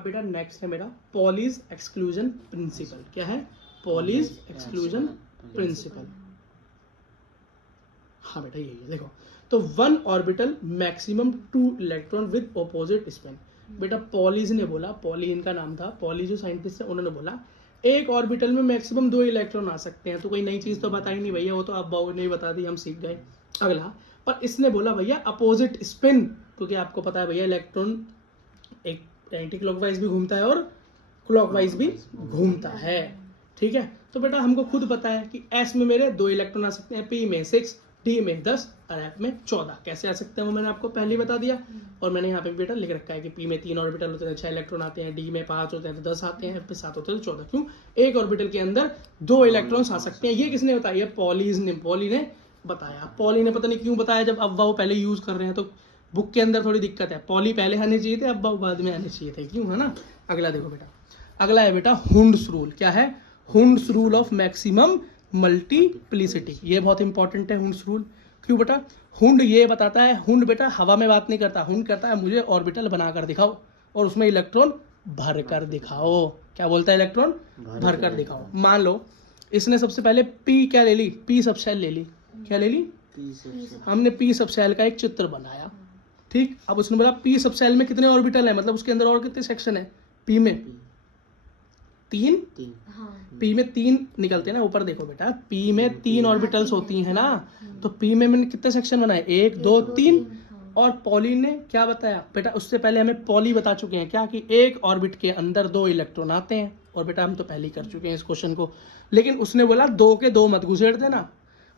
अब बेटा नेक्स्ट है मेरा पॉलीज एक्सक्लूजन प्रिंसिपल। क्या है? Pauli's exclusion principle. हाँ बेटा यही है, देखो। तो one orbital maximum 2 electron with opposite spin. बेटा पॉलीज ने बोला, पॉली इनका नाम था, पॉली जो साइंटिस्ट है उन्होंने बोला एक ऑर्बिटल में मैक्सिमम 2 इलेक्ट्रॉन आ सकते हैं। तो कोई नई चीज तो बताई नहीं भैया, वो तो आप बाबू ने बता दी, हम सीख गए। अगला, पर इसने बोला भैया अपोजिट स्पिन, क्योंकि आपको पता है भैया इलेक्ट्रॉन एक एंटी क्लॉकवाइज भी घूमता है और क्लॉकवाइज भी घूमता है। ठीक है, तो बेटा हमको खुद पता है कि एस में मेरे 2 इलेक्ट्रॉन आ सकते हैं, पी में 6, डी में 10 और एफ में 14। कैसे आ सकते हैं वो मैंने आपको पहले ही बता दिया। और मैंने यहाँ पे बेटा लिख रखा है कि पी में 3 ऑर्बिटल होते हैं, 6 इलेक्ट्रॉन आते हैं, डी में 5 होते हैं तो 10 आते हैं, एफ में 7 होते हैं तो 14। क्यों? एक ऑर्बिटल के अंदर 2 इलेक्ट्रॉन्स आ सकते हैं। ये किसने बताया? पॉली ने बताया। पॉली ने पता नहीं क्यों बताया, जब अब्बा वो पहले यूज कर रहे हैं तो बुक के अंदर थोड़ी दिक्कत है। पॉली पहले आने चाहिए थे, अब्बा बाद में आने चाहिए थे, क्यों? है ना। अगला देखो बेटा, अगला है बेटा हुंड्स रूल। क्या है? Hund's rule of maximum multiplicity. ये बहुत इंपॉर्टेंट है हुंड्स रूल। क्यों बेटा? हुंड ये बताता है, हुंड बेटा हवा में बात नहीं करता, हुंड कहता है मुझे ऑर्बिटल बनाकर दिखाओ और उसमें इलेक्ट्रॉन भर कर दिखाओ। क्या बोलता है? इलेक्ट्रॉन भर कर दिखाओ। मान लो इसने सबसे पहले पी क्या ले ली? पी सबशेल ले ली। क्या ले ली? हमने पी सबशेल का एक चित्र बनाया। ठीक, अब उसने बोला पी सबशेल में कितने ऑर्बिटल है, मतलब उसके अंदर और कितने सेक्शन है? पी में 3। पी में 3 निकलते हैं ना, ऊपर देखो बेटा, पी में 3 ऑर्बिटल्स होती हैं ना, तो पी में मैंने कितने सेक्शन बनाए? 1 2 3। और पॉली ने क्या बताया बेटा? उससे पहले हमें पॉली बता चुके हैं क्या, कि एक ऑर्बिट के अंदर 2 इलेक्ट्रॉन आते हैं। और बेटा हम तो पहले ही कर चुके हैं इस क्वेश्चन को, लेकिन उसने बोला 2 के 2 मत घुसेड़ देना।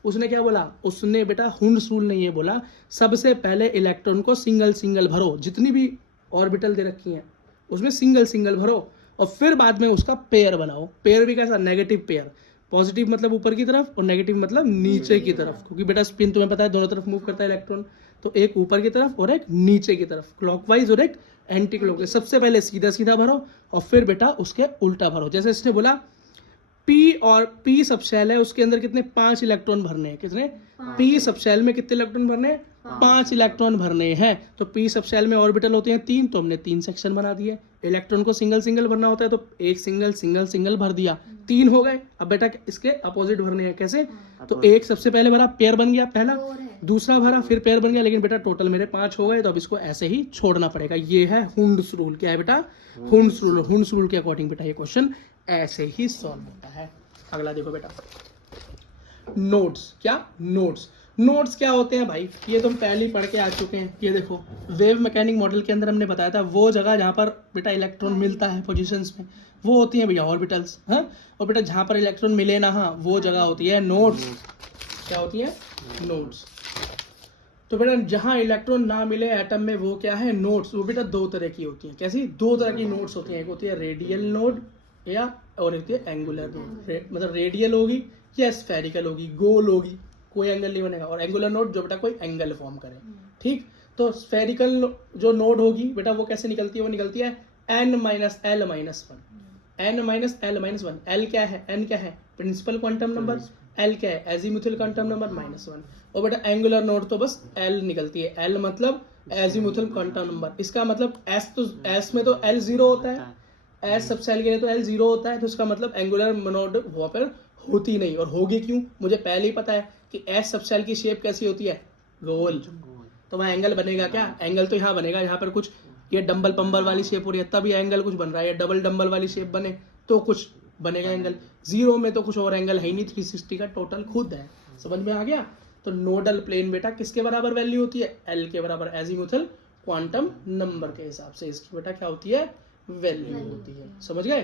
उसने क्या बोला? उसने बेटा हुंड्स रूल ने ये बोला सबसे पहले इलेक्ट्रॉन को सिंगल सिंगल भरो, जितनी भी ऑर्बिटल दे रखी हैं उसमें सिंगल सिंगल भरो और फिर बाद में उसका पेयर बनाओ। पेयर भी कैसा? Negative pair. पॉजिटिव मतलब ऊपर की तरफ और नेगेटिव मतलब नीचे की तरफ, क्योंकि बेटा स्पिन तुम्हें पता है दोनों तरफ मूव करता है इलेक्ट्रॉन। तो एक ऊपर की तरफ और एक नीचे की तरफ, क्लॉकवाइज और एक एंटी क्लॉकवाइज। सबसे पहले सीधा सीधा भरो और फिर बेटा उसके उल्टा भरो। जैसे इसने बोला पी और पी सबशेल है, उसके अंदर कितने? 5 इलेक्ट्रॉन भरने हैं। कितने? पी सबशेल में कितने इलेक्ट्रॉन भरने हैं? 5 इलेक्ट्रॉन भरने हैं। तो पी सबशेल में ऑर्बिटल होते हैं 3, तो हमने 3 सेक्शन बना दिए। इलेक्ट्रॉन को सिंगल सिंगल भरना होता है तो एक सिंगल सिंगल सिंगल भर दिया, 3 हो गए। अब बेटा इसके अपोजिट भरने हैं। कैसे? तो एक सबसे पहले भरा, पेयर बन गया पहला, दूसरा भरा, फिर पेयर बन गया, लेकिन बेटा टोटल मेरे 5 हो गए, तो अब इसको ऐसे ही छोड़ना पड़ेगा। ये है हुंड्स रूल। क्या है बेटा? Hund's rule. हुंड्स रूल के अकॉर्डिंग बेटा ये क्वेश्चन ऐसे ही सॉल्व होता है। अगला देखो बेटा, नोड्स। क्या? नोड्स। नोड्स क्या होते हैं भाई? ये तुम पहले ही पढ़ के आ चुके हैं। ये देखो वेव मैकेनिक मॉडल के अंदर हमने बताया था वो जगह जहाँ पर बेटा इलेक्ट्रॉन मिलता है पोजीशंस में, वो होती है भैया ऑर्बिटल्स। हाँ, और बेटा जहाँ पर इलेक्ट्रॉन मिले ना, हाँ, वो जगह होती है नोड्स। क्या होती है? नोड्स। तो बेटा जहाँ इलेक्ट्रॉन ना मिले एटम में वो क्या है? नोड्स। वो बेटा 2 तरह की होती हैं। कैसी? 2 तरह की नोड्स होती हैं। एक होती है रेडियल नोड या और होती है एंगुलर नोड। मतलब रेडियल होगी या स्फेरिकल होगी, गोल होगी, कोई एंगल नहीं बनेगा। और एंगुलर नोड जो बेटा कोई एंगल फॉर्म करे। ठीक, तो स्फेरिकल जो नोड होगी बेटा वो कैसे निकलती है? वो निकलती है n - l - 1। n - l - 1। l क्या है? n क्या है? Principal quantum number. l क्या है? Azimuthal quantum number -1। और बेटा एंगुलर नोड तो बस l निकलती है। l मतलब एजीमुथल क्वांटम नंबर। इसका मतलब s में तो l 0 होता है, एस सबसेल के लिए तो एल 0 होता है, तो इसका मतलब एंगुलर नोड वहाँ पर होती नहीं। और होगी क्यों? मुझे पहले ही पता है कि एस सबसेल की शेप कैसी होती है? गोल। तो वहाँ एंगल बनेगा क्या? एंगल तो यहाँ बनेगा, यहाँ पर कुछ ये डंबल पंबल वाली शेप हो रही है तभी एंगल कुछ बन रहा है, डबल डंबल वाली शेप बने तो कुछ बनेगा एंगल। 0 में तो कुछ और एंगल है ही नहीं, 360 का टोटल खुद है। समझ में आ गया? तो नोडल प्लेन बेटा किसके बराबर वैल्यू होती है? एल के बराबर, एजीमुथल क्वांटम नंबर के हिसाब से इसकी बेटा क्या होती है? वैल्यू होती है। समझ गए?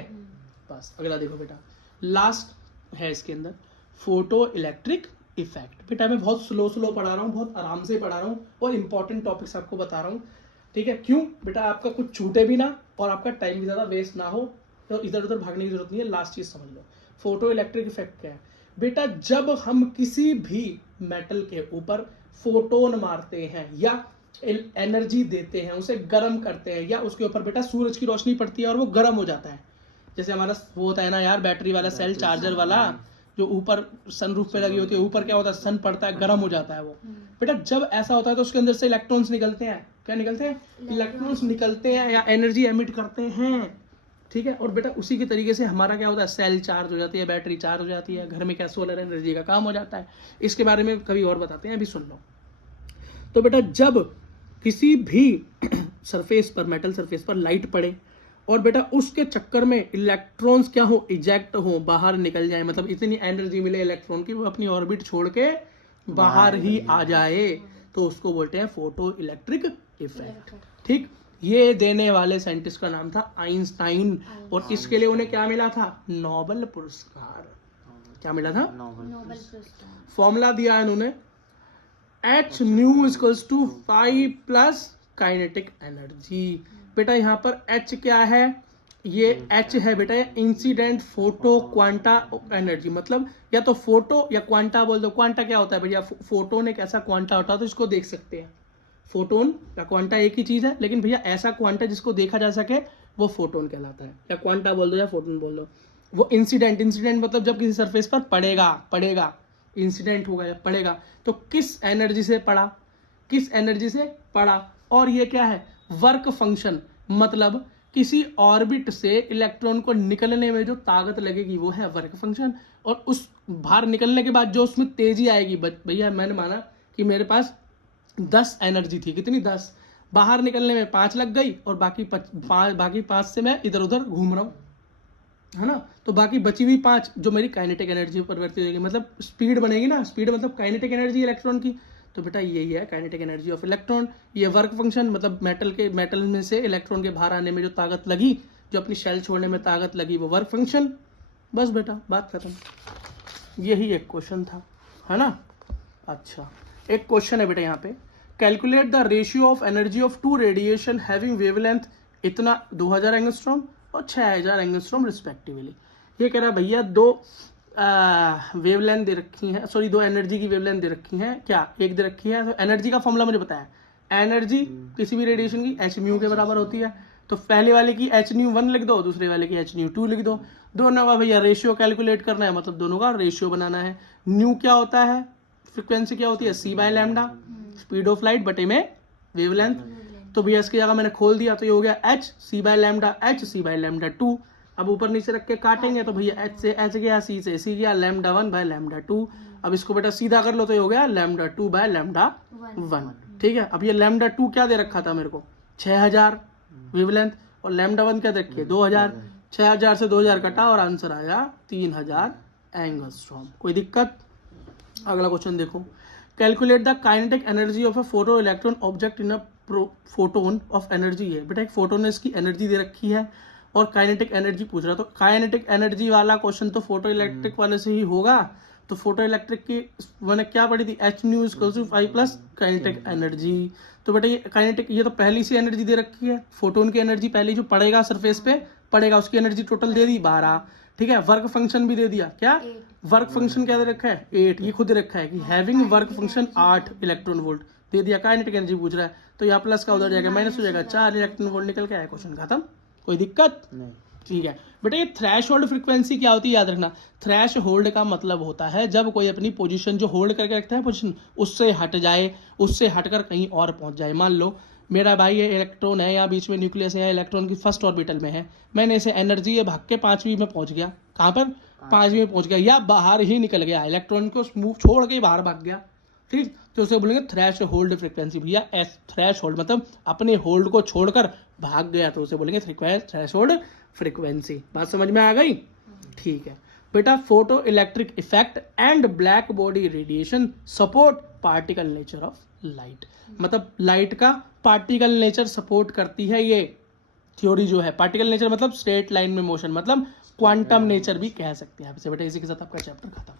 बस अगला देखो बेटा, लास्ट है इसके अंदर फोटो इलेक्ट्रिक इफेक्ट। बेटा मैं बहुत स्लो पढ़ा रहा हूँ, बहुत आराम से पढ़ा रहा हूँ और इंपॉर्टेंट टॉपिक्स आपको बता रहा हूँ। ठीक है? क्यों बेटा? आपका कुछ छूटे भी ना और आपका टाइम भी ज़्यादा वेस्ट ना हो, तो इधर उधर भागने की जरूरत नहीं है। लास्ट चीज समझ लो, फोटो इलेक्ट्रिक इफेक्ट क्या है बेटा? जब हम किसी भी मेटल के ऊपर फोटोन मारते हैं या एनर्जी देते हैं, उसे गर्म करते हैं, या उसके ऊपर बेटा सूरज की रोशनी पड़ती है और वो गर्म हो जाता है। जैसे हमारा वो होता है ना यार, बैटरी वाला सेल, चार्जर वाला, जो ऊपर सनरूफ पे लगी होती है, ऊपर क्या होता है, सन पड़ता है, गर्म हो जाता है वो। बेटा जब ऐसा होता है तो उसके अंदर से इलेक्ट्रॉन्स निकलते हैं। क्या निकलते हैं? इलेक्ट्रॉन्स निकलते हैं या एनर्जी एमिट करते हैं, ठीक है। और बेटा उसी के तरीके से हमारा क्या होता है, सेल चार्ज हो जाती है, बैटरी चार्ज हो जाती है, घर में क्या सोलर एनर्जी का काम हो जाता है। इसके बारे में कभी और बताते हैं, अभी सुन लो। तो बेटा जब किसी भी सरफेस पर, मेटल सरफेस पर लाइट पड़े और बेटा उसके चक्कर में इलेक्ट्रॉन्स क्या हो, इजेक्ट हो, बाहर निकल जाए, मतलब इतनी एनर्जी मिले इलेक्ट्रॉन की वो अपनी ऑर्बिट छोड़ के बाहर ही आ जाए, तो उसको बोलते हैं फोटो इलेक्ट्रिक इफेक्ट, ठीक। ये देने वाले साइंटिस्ट का नाम था आइंस्टाइन, और इसके लिए उन्हें क्या मिला था, नोबेल पुरस्कार। क्या मिला था? नोबेल पुरस्कार। फॉर्मूला दिया इन्होंने, H new equals to 5 plus kinetic energy. बेटा यहाँ पर एच क्या है, ये एच है बेटा इंसिडेंट फोटो क्वांटा एनर्जी, मतलब या तो फोटो या क्वांटा बोल दो। क्वांटा क्या होता है भैया, फोटोन एक ऐसा क्वांटा होता है, तो इसको देख सकते हैं। फोटोन या क्वांटा एक ही चीज है, लेकिन भैया ऐसा क्वांटा जिसको देखा जा सके वो फोटोन कहलाता है, या क्वांटा बोल दो या फोटोन बोल दो। वो इंसिडेंट मतलब जब किसी सरफेस पर पड़ेगा इंसिडेंट होगा या पड़ेगा, तो किस एनर्जी से पड़ा, और ये क्या है, वर्क फंक्शन, मतलब किसी ऑर्बिट से इलेक्ट्रॉन को निकलने में जो ताकत लगेगी वो है वर्क फंक्शन, और उस बाहर निकलने के बाद जो उसमें तेजी आएगी। भैया मैंने माना कि मेरे पास 10 एनर्जी थी, कितनी 10, बाहर निकलने में 5 लग गई, और बाकी 5 से मैं इधर उधर घूम रहा हूँ, है ना। तो बाकी बची हुई 5 जो मेरी काइनेटिक एनर्जी परिवर्तित होगी, मतलब स्पीड बनेगी ना, स्पीड मतलब काइनेटिक एनर्जी इलेक्ट्रॉन की। तो बेटा यही है काइनेटिक एनर्जी ऑफ इलेक्ट्रॉन। ये वर्क फंक्शन मतलब मेटल में से इलेक्ट्रॉन के बाहर आने में जो ताकत लगी, जो अपनी शेल छोड़ने में ताकत लगी, वो वर्क फंक्शन। बस बेटा बात खत्म। यही एक क्वेश्चन था, है ना। अच्छा एक क्वेश्चन है बेटा यहाँ पे, calculate the ratio of energy of 2 radiation having wavelength इतना 2000 एंगस्ट्रॉम और 6000 एंगस्ट्रॉम रिस्पेक्टिवली। ये कह रहा है भैया 2 वेवलेंथ दे रखी है, सॉरी 2 एनर्जी की वेवलेंथ दे रखी है, क्या एक दे रखी है। तो एनर्जी का फॉर्मूला मुझे बताया, एनर्जी किसी भी रेडिएशन की एच म्यू के बराबर होती है। तो पहले वाले की एच न्यू 1 लिख दो, दूसरे वाले की एच न्यू 2 लिख दो। दोनों का भैया रेशियो कैलकुलेट करना है, मतलब दोनों का रेशियो बनाना है। न्यू क्या होता है, फ्रिक्वेंसी क्या होती है, c by lambda, speed of light बटे में वेवलेंथ। तो भैया इसकी जगह मैंने खोल दिया, तो ये हो गया एच सी बाय लैम्डा 2। अब ऊपर नीचे रख के काटेंगे तो भैया एच से एच गया, सी से सी गया, लैम्डा 1 बाय लैम्डा 2। अब इसको बेटा सीधा कर लो तो ये हो गया लैम्डा 2 बाय लैम्डा 1, ठीक है। अब ये लैम्डा 2 क्या दे रखा था मेरे को, 6000 वेवलेंथ, और लैम्डा 1 क्या दे रखी है, 2000। 6000 से 2000 कटा और आंसर आया 3000 एंगस्ट्रॉम। कोई दिक्कत? अगला क्वेश्चन देखो, calculate the kinetic energy of a photo electron object in a photon of energy है। बेटा एक फोटोन ने इसकी एनर्जी दे रखी है और काइनेटिक एनर्जी पूछ रहा है, तो काइनेटिक एनर्जी वाला क्वेश्चन तो फोटो इलेक्ट्रिक वाले से ही होगा। तो फोटो इलेक्ट्रिक की मैंने क्या पढ़ी थी, H new equals to 5 plus kinetic energy. तो बेटा ये काइनेटिक, ये तो पहली सी एनर्जी दे रखी है, फोटोन की एनर्जी पहले जो पड़ेगा सरफेस पे पड़ेगा उसकी एनर्जी टोटल दे दी 12, ठीक है। वर्क फंक्शन भी दे दिया, क्या वर्क फंक्शन क्या दे रखा है 8, ये खुद दे रखा है कि having work function 8 electron volt दे दिया। काइनेटिक एनर्जी पूछ रहा है, तो यहाँ प्लस का उधर जाएगा माइनस हो जाएगा, 4 इलेक्ट्रॉन वोल्ट निकल के आया, क्वेश्चन खत्म। कोई दिक्कत नहीं, ठीक है बेटा। ये थ्रेश होल्ड फ्रिक्वेंसी क्या होती है, याद रखना। थ्रेश होल्ड का मतलब होता है जब कोई अपनी पोजीशन जो होल्ड करके रखता है पोजीशन, उससे हट जाए, उससे हटकर कहीं और पहुंच जाए। मान लो मेरा भाई ये इलेक्ट्रॉन है, यहाँ बीच में न्यूक्लियस है, इलेक्ट्रॉन की फर्स्ट ऑर्बिटल में है, मैंने इसे एनर्जी ये भाग के 5वीं में पहुंच गया, कहाँ पर 5वीं में पहुंच गया, या बाहर ही निकल गया, इलेक्ट्रॉन को मूव छोड़ के बाहर भाग गया, ठीक। तो उसे बोलेंगे थ्रेश होल्ड फ्रिक्वेंसी। भैया थ्रेश होल्ड मतलब अपने होल्ड को छोड़कर भाग गया, तो उसे बोलेंगे थ्रेश होल्ड फ्रिक्वेंसी। बात समझ में आ गई, ठीक है बेटा। Photo electric effect and black body radiation support particle nature of light, मतलब लाइट का पार्टिकल नेचर सपोर्ट करती है ये थ्योरी जो है। पार्टिकल नेचर मतलब स्ट्रेट लाइन में मोशन, मतलब क्वांटम नेचर भी कह सकते हैं आप इसे बेटा। इसी के साथ आपका चैप्टर खत्म।